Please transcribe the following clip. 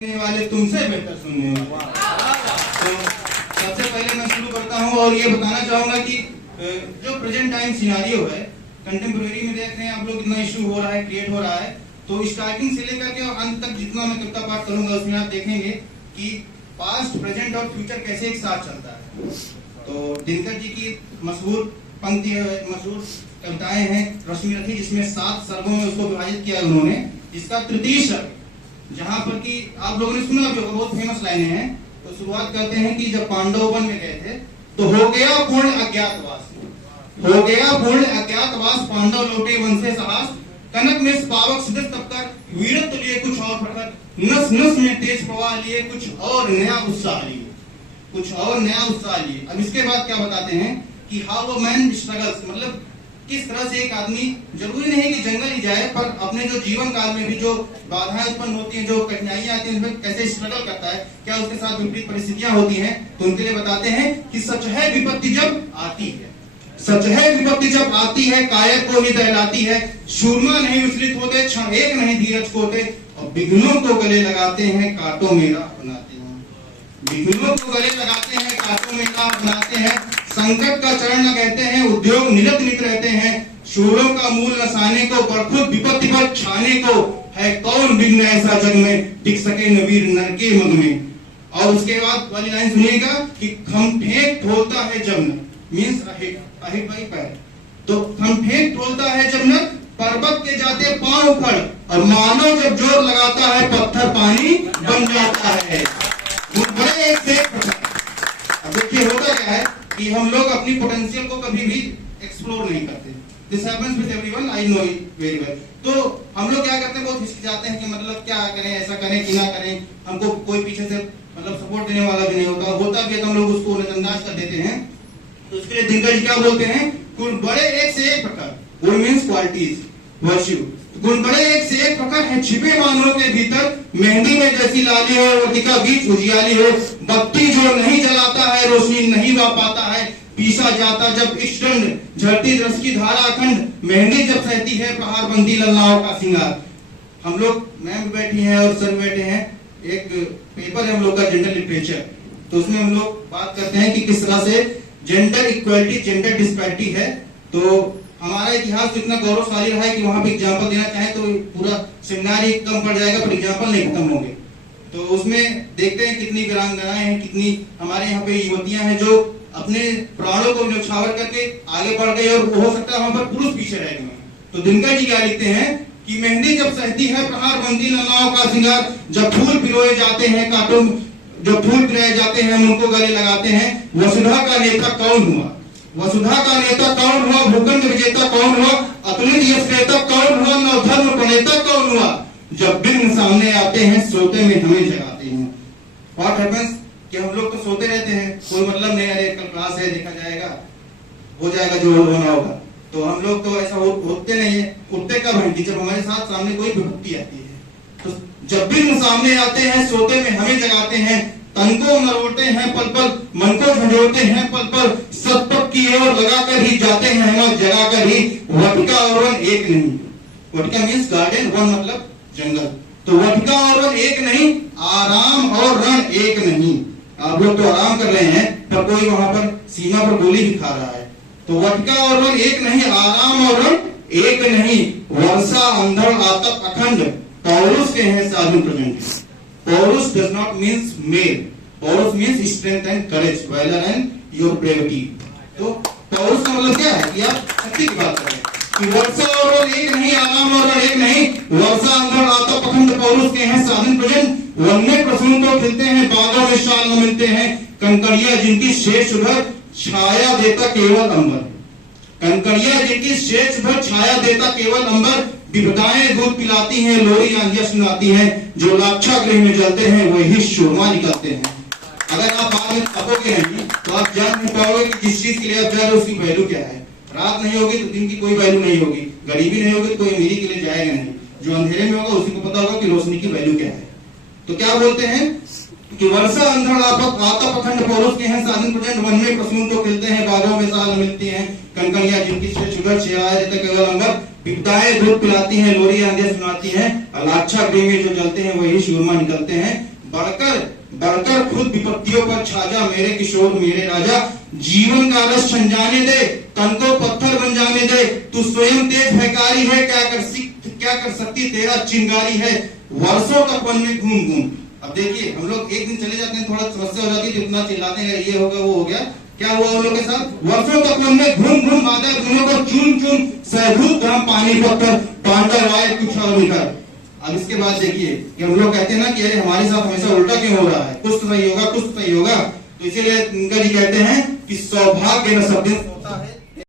वाले तुमसे बेहतर सुनने वाले। तो सबसे पहले मैं शुरू करता हूं और ये बताना चाहूंगा कि जो प्रेजेंट टाइम सिनारियो है, कंटेम्प्रेरी में देख रहे हैं आप लोग, इतना इशू हो रहा है, क्रिएट हो रहा है। तो स्टार्टिंग से लेकर के अंत तक जितना मैं कविता पाठ करूंगा उसमें आप देखेंगे कि पास्ट, प्रेजेंट और फ्यूचर कैसे एक साथ चलता है। तो दिनकर जी की मशहूर पंक्ति है, मशहूर कविताएं हैं रश्मि रथी, जिसमें 7 सर्गों में उसको विभाजित किया उन्होंने। इसका तृतीय सर्ग जहां पर कि आप लोगों ने सुना भी होगा, बहुत फेमस लाइनें हैं। तो शुरुआत करते हैं कि जब पांडव वन में गए थे तो हो गया पूर्ण अज्ञातवास, हो गया पूर्ण अज्ञातवास, पांडव लौटे वन से साहस, कनक में पावक सुदृढ़ तब तक, वीरत्व लिए कुछ और प्रखर, नस नस में तेज प्रवाह लिए कुछ और नया उत्साह लिए, कुछ और नया उत्साह लिए। अब इसके बाद क्या बताते हैं कि हाउ अ मैन स्ट्रगल्स, मतलब किस तरह से एक आदमी, जरूरी नहीं कि जंगल ही जाए, पर अपने जो जीवन काल में भी जो बाधाएं उत्पन्न होती हैं, जो कठिनाइयां आती हैं, उसमें कैसे स्ट्रगल करता है, क्या उसके साथ विपरीत परिस्थितियां होती हैं। तो उनके लिए बताते हैं कि सच है विपत्ति जब आती है, सच है विपत्ति जब आती है, कायर को ही दहलाती है, शूरमा नहीं विचलित होते, क्षण एक नहीं धीरज खोते, और विघ्नों को गले लगाते हैं, कांटों में राह बनाते हैं, विघ्नों को गले लगाते हैं, कांटों में राह बनाते हैं, संकट का चरण न कहते हैं, उद्योग निरत नित रहते हैं, शूलों का मूल नसाने को, पर खुद विपत्ति पर छाने को, है कौन विघ्न ऐसा जग में, टिक सके न वीर नर के मग में। और उसके बाद वाली लाइन सुनिएगा कि खमठेक ठोलता है जब न, मींस अहिट बाई पैर, तो खमठेक ठोलता है जब न, पर्वत के जाते पांव उखड़, और मानव जब जोर लगाता है पत्थर पानी बन जाता है। बड़े एक से अब देखिए होता क्या है कि हम लोग अपनी पोटेंशियल को कभी भी एक्सप्लोर नहीं करते। This happens with everyone, I know it very well. तो हम लोग क्या करते हैं, बहुत हिचकिचाते हैं कि मतलब क्या करें, ऐसा करें कि ना करें, हमको कोई पीछे से मतलब सपोर्ट देने वाला भी नहीं होता, होता भी है तो हम लोग उसको नजरअंदाज कर देते हैं। तो उसके लिए दिनकर जी क्या बोलते हैं, गुण बड़े एक से एक प्रकार, गुण मींस क्वालिटीज, वर्च्यू, गुण बड़े एक से एक प्रकार है, छिपे मानों के भीतर, मेहंदी में जैसी लाली हो, वर्तिका बीच उजियाली हो, बत्ती जो नहीं जलाता है, रोशनी नहीं ला पाता है, पीसा जाता जब इष्टदंड, झरती रस की धारा अखंड, मेहंदी जब सहती है प्रहार बंदी ललनाओं का सिंगार। हम लोग मैम बैठी हैं और सर बैठे हैं, एक पेपर है हम लोग का जेंडर लिटरेचर, तो उसमें हम लोग बात करते हैं कि किस तरह से जेंडर इक्वलिटी, जेंडर डिस्पैरिटी है। तो हमारा इतिहास तो इतना गौरवशाली रहा है कि वहां पे एग्जाम्पल देना चाहे तो पूरा सेमिनार ही कम पड़ जाएगा, पर एग्जाम्पल नहीं खत्म होंगे। तो उसमें देखते हैं कितनी वीरांगनाएं हैं, कितनी हमारे यहाँ पे युवतियां हैं जो अपने प्राणों को न्यौछावर करके आगे बढ़ गए, और हो सकता है वहां पर पुरुष पीछे रह गए। तो दिनकर जी क्या लिखते हैं कि मेहंदी जब सहती है प्रहार बंदी ललनाओं का सिंगार, जब फूल पिरोए जाते हैं कांटों, जब फूल पिरोए जाते हैं उनको गले लगाते हैं, वसुधा का नेता कौन हुआ, वसुधा का नेता कौन हुआ, भूखंड विजेता कौन हुआ, अतुलित यश नेता कौन हुआ, नवधर्म प्रणेता कौन हुआ, जब विघ्न सामने आते हैं सोते में हमें जगाते हैं। व्हाट हैपेंस कि हम लोग तो सोते रहते हैं, कोई मतलब नहीं, अरे कल क्लास है, देखा जाएगा, हो जाएगा जो होना होगा। तो हम लोग तो ऐसा होते नहीं है, उठते कब हैं कि जब हमारे साथ सामने कोई विपत्ति आती है। तो जब विघ्न सामने आते हैं सोते में हमें जगाते हैं, तन को मरोड़ते हैं पल पल, मन को झंझोड़ते हैं पल पल, सतपथ की ओर लगाकर ही जाते हैं हम जगाकर ही, वटिका और वन एक नहीं, वटिका मींस गार्डन, वन मतलब जंगल, तो वटिका और वन एक नहीं, आराम और रण एक नहीं। आप लोग तो आराम कर रहे हैं, पर कोई वहां पर सीमा पर गोली भी खा रहा है। तो वटिका और वन एक नहीं, आराम और रण एक नहीं, वर्षा अंधड़ आतप अखंड, पौरुष के हैं साधु प्रेजेंट। पौरुष does not means male, पौरुष means strength and courage, valor and your bravery। तो पौरुष का मतलब क्या है कि आप शक्ति की बात करें कि वर्षा और वन एक नहीं, आराम और रण एक नहीं, वर्षा अंधड़ आतप अखंड, पौरुष के हैं साधन प्रेजेंट, वन में प्रसून तो खिलते हैं, बागों में शाल न मिलते हैं, कंकड़िया जिनकी शेष उधर छाया देता केवल अंबर, कंकड़िया जिनकी शेष उधर छाया देता केवल अंबर, विपदाएं दूध पिलाती हैं, लोरी आंधियां सुनाती हैं, जो लाक्षा गृह में जलते हैं वही शोरमा निकलते हैं। अगर आप बाद में तपोगे नहीं तो आप जान नहीं पाओगे कि जिस चीज के लिए आप जा रहे हो उसकी वैल्यू क्या है। रात नहीं होगी तो दिन की कोई वैल्यू नहीं होगी, गरीबी नहीं होगी तो कोई अमीरी के लिए जाएगा नहीं, जो अंधेरे में होगा उसी को पता होगा कि रोशनी की वैल्यू क्या है। तो क्या बोलते हैं कि वर्षा अंधड़ आतप अखंड, पौरुष के हैं साधन प्रेजेंट, वन में प्रसून तो खिलते हैं, बागों में साल मिलती हैं, कंकड़ियां जिनकी छुगर छाया देता केवल अंबर, विपदाएं दूध पिलाती हैं, लोरी आंधियां सुनाती हैं, अलाक्षा गृह में जो जलते हैं वही शिवरमा निकलते हैं। बढ़कर खुद विपत्तियों पर छाजा, मेरे किशोर मेरे राजा। जीवन का रस छंजाने दे, तन को पत्थर बन जाने दे। तू स्वयं तेज भयकारी है, क्या कर सकती तेरा चिंगारी है। वर्षों तक वन में घूम घूम। अब देखिए, हम लोग एक दिन चले जाते हैं, थोड़ा समस्या हो जाती है, जितना चिल्लाते हैं ये हो गया वो हो गया। क्या हुआ उन लोग के साथ? वर्षों तक वन में घूम घूम मादा दुनिया को चुन चुन, सहभूत धाम पानी पत्थर, पांडव आए कुछ और निकल। अब इसके बाद देखिए कि हम लोग कहते हैं ना कि अरे हमारे साथ हमेशा उल्टा क्यों हो रहा है, कुछ तो सही होगा, कुछ तो सही होगा। तो इसीलिए गंगा जी कहते हैं कि सौभाग्य न सब दिन होता है।